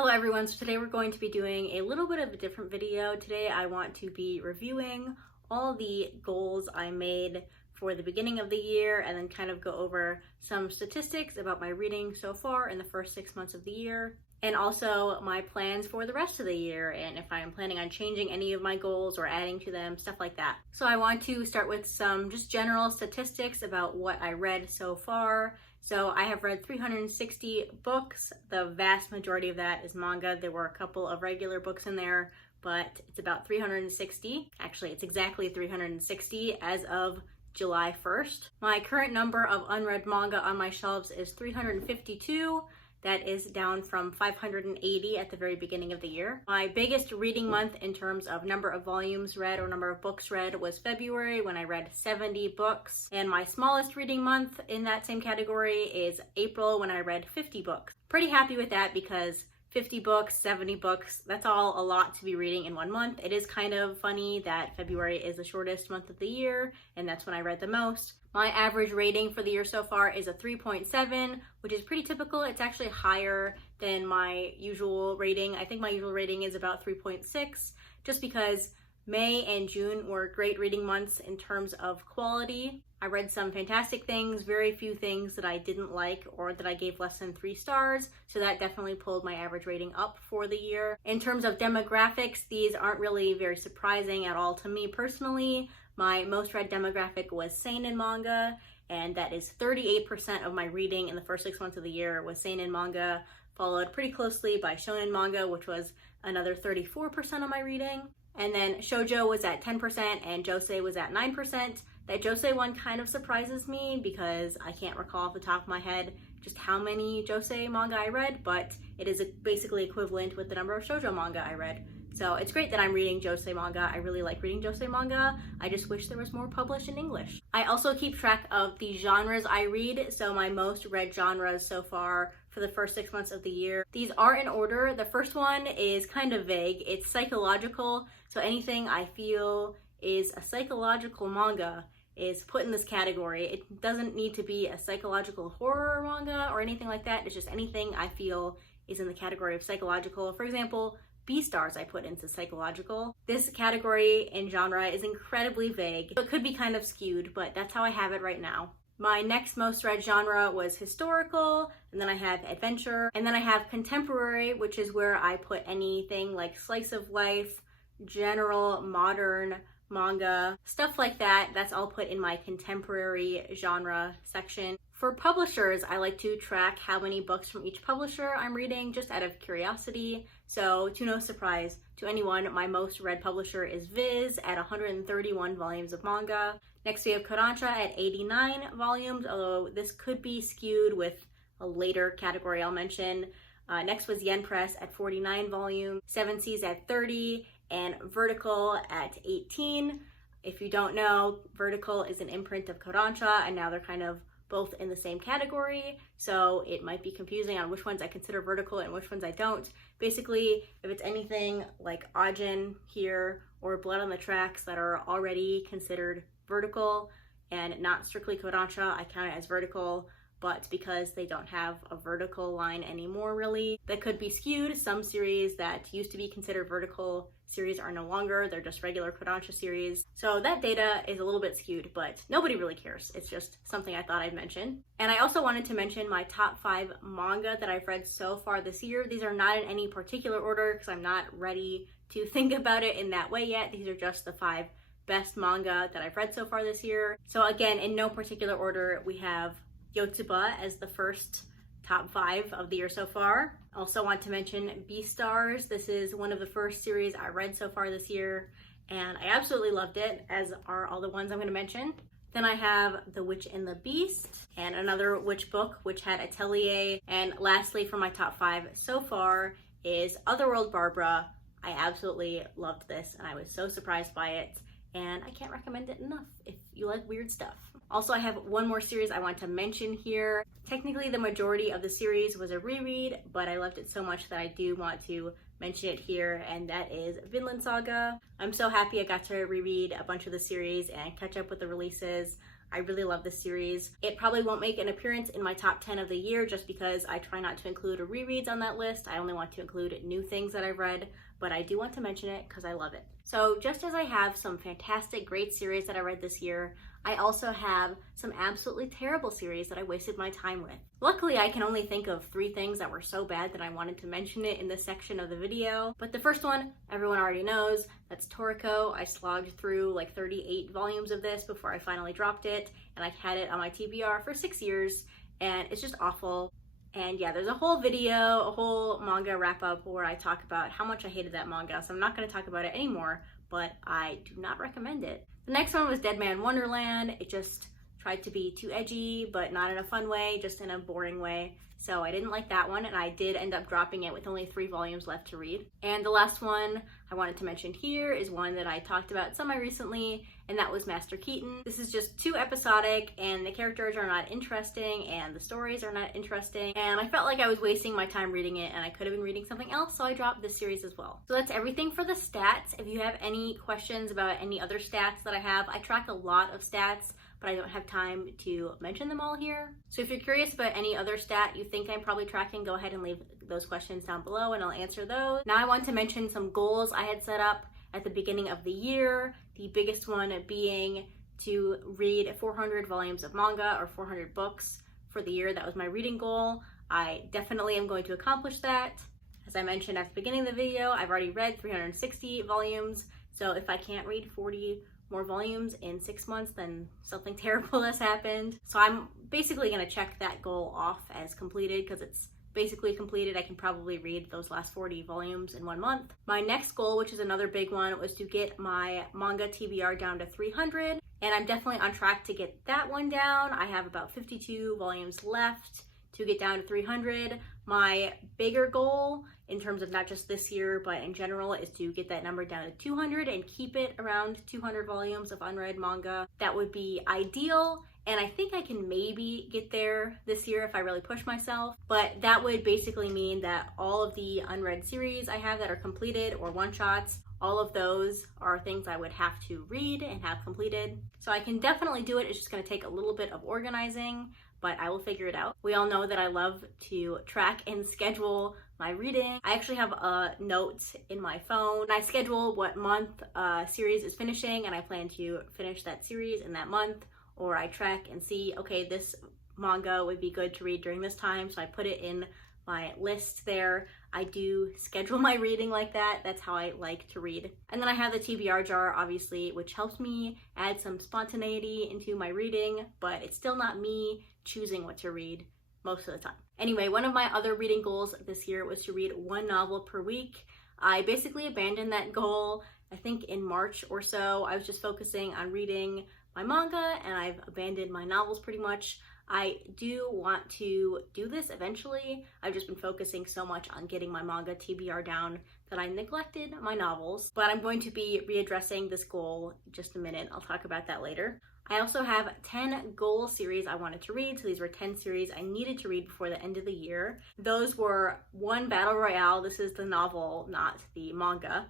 Hello everyone, so today we're going to be doing a little bit of a different video. Today I want to be reviewing all the goals I made for the beginning of the year and then kind of go over some statistics about my reading so far in the first 6 months of the year, and also my plans for the rest of the year and if I'm planning on changing any of my goals or adding to them, stuff like that. So I want to start with some just general statistics about what I read so far. So I have read 360 books. The vast majority of that is manga. There were a couple of regular books in there, but it's about 360. Actually, it's exactly 360 as of July 1st. My current number of unread manga on my shelves is 352. That is down from 580 at the very beginning of the year. My biggest reading month in terms of number of volumes read or number of books read was February, when I read 70 books. And my smallest reading month in that same category is April, when I read 50 books. Pretty happy with that because 50 books, 70 books, that's all a lot to be reading in 1 month. It is kind of funny that February is the shortest month of the year, and that's when I read the most. My average rating for the year so far is a 3.7, which is pretty typical. It's actually higher than my usual rating. I think my usual rating is about 3.6, just because May and June were great reading months in terms of quality. I read some fantastic things, very few things that I didn't like or that I gave less than 3 stars, so that definitely pulled my average rating up for the year. In terms of demographics, these aren't really very surprising at all to me personally. My most read demographic was seinen manga, and that is 38% of my reading in the first 6 months of the year was seinen manga, followed pretty closely by shonen manga, which was another 34% of my reading. And then shoujo was at 10% and josei was at 9%. That josei one kind of surprises me because I can't recall off the top of my head just how many josei manga I read, but it is basically equivalent with the number of shoujo manga I read. So it's great that I'm reading josei manga. I really like reading josei manga. I just wish there was more published in English. I also keep track of the genres I read, so my most read genres so far for the first 6 months of the year. These are in order. The first one is kind of vague. It's psychological, so anything I feel is a psychological manga is put in this category. It doesn't need to be a psychological horror manga or anything like that. It's just anything I feel is in the category of psychological. For example, Beastars I put into psychological. This category and genre is incredibly vague, so it could be kind of skewed, but that's how I have it right now. My next most read genre was historical, and then I have adventure, and then I have contemporary, which is where I put anything like slice of life, general, modern, manga, stuff like that. That's all put in my contemporary genre section. For publishers, I like to track how many books from each publisher I'm reading just out of curiosity. So to no surprise to anyone, my most read publisher is Viz at 131 volumes of manga. Next we have Kodansha at 89 volumes, although this could be skewed with a later category I'll mention. Next was Yen Press at 49 volumes, Seven Seas at 30, and Vertical at 18. If you don't know, Vertical is an imprint of Kodansha, and now they're kind of both in the same category, so it might be confusing on which ones I consider vertical and which ones I don't. Basically, if it's anything like Ajin here or Blood on the Tracks that are already considered vertical and not strictly Kodansha, I count it as vertical, but because they don't have a vertical line anymore really, that could be skewed. Some series that used to be considered vertical series are no longer, they're just regular Kodansha series. So that data is a little bit skewed, but nobody really cares. It's just something I thought I'd mention. And I also wanted to mention my top 5 manga that I've read so far this year. These are not in any particular order because I'm not ready to think about it in that way yet. These are just the 5 best manga that I've read so far this year. So again, in no particular order, we have Yotsuba as the first top 5 of the year so far. Also want to mention Beastars. This is one of the first series I read so far this year, and I absolutely loved it, as are all the ones I'm going to mention. Then I have The Witch and the Beast, and another witch book, which had Atelier. And lastly, for my top 5 so far is Otherworld Barbara. I absolutely loved this, and I was so surprised by it, and I can't recommend it enough if you like weird stuff. Also, I have one more series I want to mention here. Technically, the majority of the series was a reread, but I loved it so much that I do want to mention it here, and that is Vinland Saga. I'm so happy I got to reread a bunch of the series and catch up with the releases. I really love this series. It probably won't make an appearance in my top 10 of the year just because I try not to include rereads on that list. I only want to include new things that I've read, but I do want to mention it because I love it. So just as I have some fantastic, great series that I read this year, I also have some absolutely terrible series that I wasted my time with. Luckily, I can only think of 3 things that were so bad that I wanted to mention it in this section of the video. But the first one, everyone already knows, that's Toriko. I slogged through like 38 volumes of this before I finally dropped it, and I had it on my TBR for 6 years, and it's just awful. And yeah, there's a whole video, a whole manga wrap up where I talk about how much I hated that manga, so I'm not going to talk about it anymore, but I do not recommend it. The next one was Dead Man Wonderland. It just tried to be too edgy, but not in a fun way, just in a boring way. So I didn't like that one, and I did end up dropping it with only 3 volumes left to read. And the last one I wanted to mention here is one that I talked about semi-recently, and that was Master Keaton. This is just too episodic, and the characters are not interesting, and the stories are not interesting, and I felt like I was wasting my time reading it, and I could have been reading something else, so I dropped this series as well. So that's everything for the stats. If you have any questions about any other stats that I have, I track a lot of stats, but I don't have time to mention them all here. So if you're curious about any other stat you think I'm probably tracking, go ahead and leave those questions down below and I'll answer those. Now I want to mention some goals I had set up at the beginning of the year. The biggest one being to read 400 volumes of manga or 400 books for the year. That was my reading goal. I definitely am going to accomplish that. As I mentioned at the beginning of the video, I've already read 360 volumes. So if I can't read 40 more volumes in 6 months, then something terrible has happened. So I'm basically gonna check that goal off as completed because it's basically completed. I can probably read those last 40 volumes in 1 month. My next goal, which is another big one, was to get my manga TBR down to 300, and I'm definitely on track to get that one down. I have about 52 volumes left to get down to 300. My bigger goal, in terms of not just this year, but in general, is to get that number down to 200 and keep it around 200 volumes of unread manga. That would be ideal, and I think I can maybe get there this year if I really push myself, but that would basically mean that all of the unread series I have that are completed or one-shots, all of those are things I would have to read and have completed. So I can definitely do it. It's just going to take a little bit of organizing, but I will figure it out. We all know that I love to track and schedule my reading. I actually have a note in my phone. I schedule what month a series is finishing, and I plan to finish that series in that month, or I track and see, okay, this manga would be good to read during this time, so I put it in my list there. I do schedule my reading like that. That's how I like to read. And then I have the TBR jar, obviously, which helps me add some spontaneity into my reading, but it's still not me choosing what to read most of the time. Anyway, one of my other reading goals this year was to read 1 novel per week. I basically abandoned that goal, I think in March or so. I was just focusing on reading my manga, and I've abandoned my novels pretty much. I do want to do this eventually. I've just been focusing so much on getting my manga TBR down that I neglected my novels, but I'm going to be readdressing this goal in just a minute. I'll talk about that later. I also have 10 goal series I wanted to read, so these were 10 series I needed to read before the end of the year. Those were 1 Battle Royale, this is the novel, not the manga,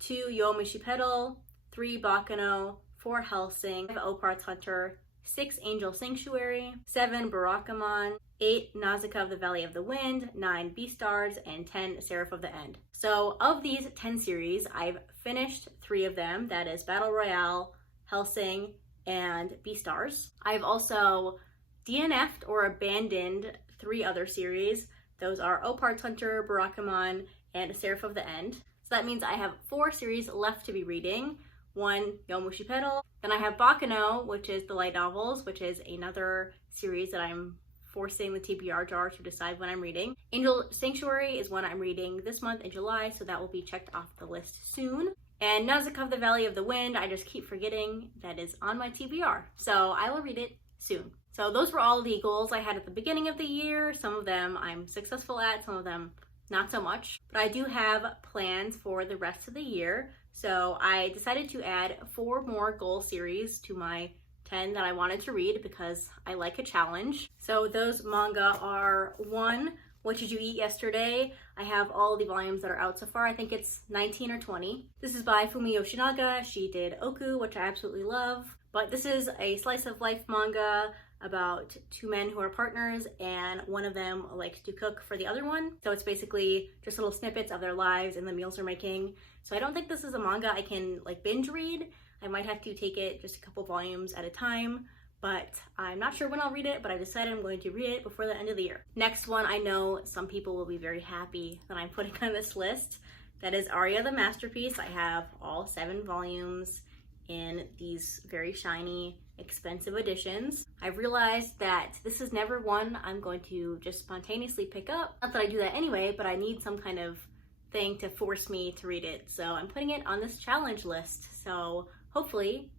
2 Yowamushi Pedal, 3 Baccano, 4 Hellsing, 5 Oppar's Hunter, 6 Angel Sanctuary, 7 Barakamon, 8 Nausicaa of the Valley of the Wind, 9 Beastars, and 10 Seraph of the End. So of these 10 series, I've finished 3 of them, that is Battle Royale, Hellsing, and Beastars. I've also DNF'd or abandoned 3 other series. Those are Oppar's Hunter, Barakamon, and Seraph of the End. So that means I have 4 series left to be reading. 1 Yowamushi Pedal. Then I have Baccano, which is the light novels, which is another series that I'm forcing the TBR jar to decide when I'm reading. Angel Sanctuary is one I'm reading this month in July, so that will be checked off the list soon. And Nausicaa of the Valley of the Wind, I just keep forgetting that is on my TBR, so I will read it soon. So those were all the goals I had at the beginning of the year. Some of them I'm successful at, some of them not so much. But I do have plans for the rest of the year. So I decided to add 4 more goal series to my 10 that I wanted to read because I like a challenge. So those manga are 1, What Did You Eat Yesterday? I have all the volumes that are out so far. I think it's 19 or 20. This is by Fumi Yoshinaga. She did Oku, which I absolutely love. But this is a slice of life manga about two men who are partners, and one of them likes to cook for the other one. So it's basically just little snippets of their lives and the meals they're making. So I don't think this is a manga I can like binge read. I might have to take it just a couple volumes at a time, but I'm not sure when I'll read it, but I decided I'm going to read it before the end of the year. Next one, I know some people will be very happy that I'm putting on this list. That is Aria the Masterpiece. I have all 7 volumes in these very shiny, expensive editions. I've realized that this is never one I'm going to just spontaneously pick up. Not that I do that anyway, but I need some kind of thing to force me to read it. So I'm putting it on this challenge list. So hopefully,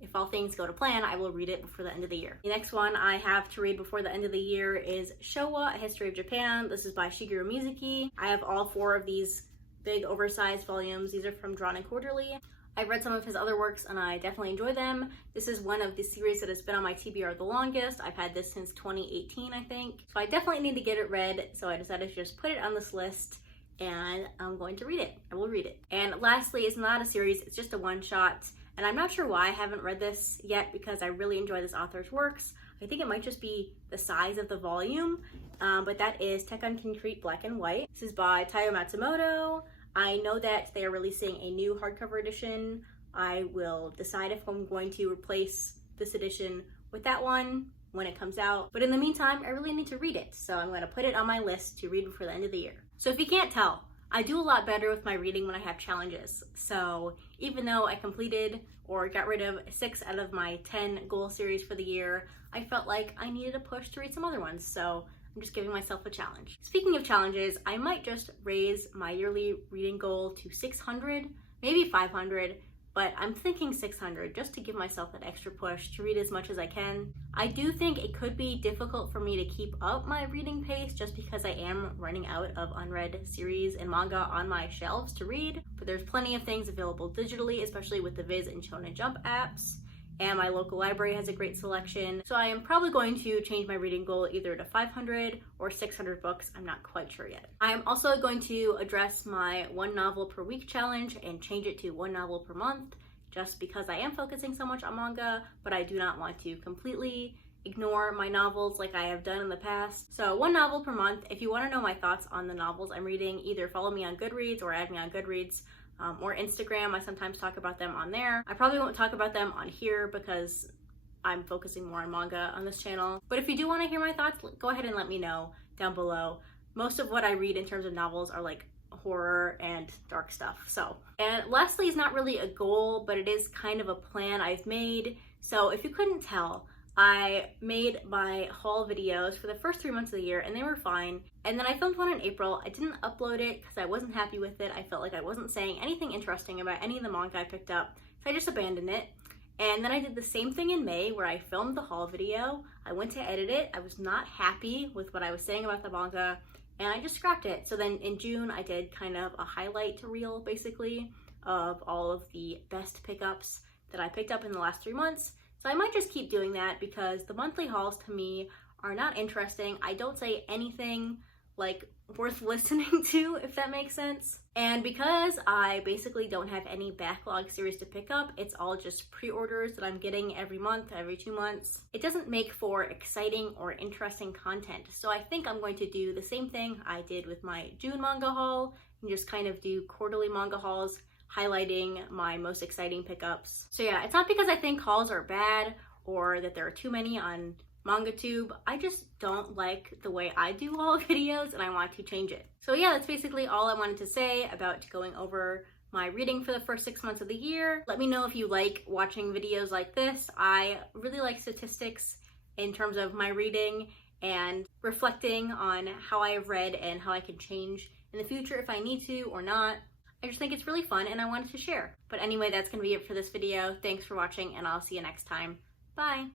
if all things go to plan, I will read it before the end of the year. The next one I have to read before the end of the year is Showa, A History of Japan. This is by Shigeru Mizuki. I have all 4 of these big oversized volumes. These are from Drawn and Quarterly. I've read some of his other works and I definitely enjoy them. This is one of the series that has been on my TBR the longest. I've had this since 2018, I think. So I definitely need to get it read. So I decided to just put it on this list and I'm going to read it. I will read it. And lastly, it's not a series, it's just a one-shot. And I'm not sure why I haven't read this yet because I really enjoy this author's works. I think it might just be the size of the volume, but that is Tekken Concrete Black and White. This is by Taiyo Matsumoto. I know that they are releasing a new hardcover edition. I will decide if I'm going to replace this edition with that one when it comes out. But in the meantime, I really need to read it. So I'm going to put it on my list to read before the end of the year. So if you can't tell, I do a lot better with my reading when I have challenges. So even though I completed or got rid of 6 out of my 10 goal series for the year, I felt like I needed a push to read some other ones. So I'm just giving myself a challenge. Speaking of challenges, I might just raise my yearly reading goal to 600, maybe 500, but I'm thinking 600 just to give myself that extra push to read as much as I can. I do think it could be difficult for me to keep up my reading pace just because I am running out of unread series and manga on my shelves to read, but there's plenty of things available digitally, especially with the Viz and Shonen Jump apps. And my local library has a great selection. So I am probably going to change my reading goal either to 500 or 600 books. I'm not quite sure yet. I am also going to address my 1 novel per week challenge and change it to 1 novel per month just because I am focusing so much on manga, but I do not want to completely ignore my novels like I have done in the past. So 1 novel per month. If you want to know my thoughts on the novels I'm reading, either follow me on Goodreads or add me on Goodreads. Or Instagram. I sometimes talk about them on there. I probably won't talk about them on here because I'm focusing more on manga on this channel. But if you do want to hear my thoughts, go ahead and let me know down below. Most of what I read in terms of novels are like horror and dark stuff. And lastly is not really a goal, but it is kind of a plan I've made. So if you couldn't tell, I made my haul videos for the first 3 months of the year and they were fine. And then I filmed one in April. I didn't upload it because I wasn't happy with it. I felt like I wasn't saying anything interesting about any of the manga I picked up, so I just abandoned it. And then I did the same thing in May where I filmed the haul video. I went to edit it. I was not happy with what I was saying about the manga and I just scrapped it. So then in June, I did kind of a highlight reel basically of all of the best pickups that I picked up in the last 3 months. So I might just keep doing that because the monthly hauls to me are not interesting. I don't say anything like worth listening to, if that makes sense. And because I basically don't have any backlog series to pick up, it's all just pre-orders that I'm getting every month, every 2 months. It doesn't make for exciting or interesting content. So I think I'm going to do the same thing I did with my June manga haul and just kind of do quarterly manga hauls highlighting my most exciting pickups. So yeah, it's not because I think hauls are bad or that there are too many on MangaTube. I just don't like the way I do haul videos and I want to change it. So yeah, that's basically all I wanted to say about going over my reading for the first 6 months of the year. Let me know if you like watching videos like this. I really like statistics in terms of my reading and reflecting on how I have read and how I can change in the future if I need to or not. I just think it's really fun and I wanted to share. But anyway, that's gonna be it for this video. Thanks for watching and I'll see you next time. Bye.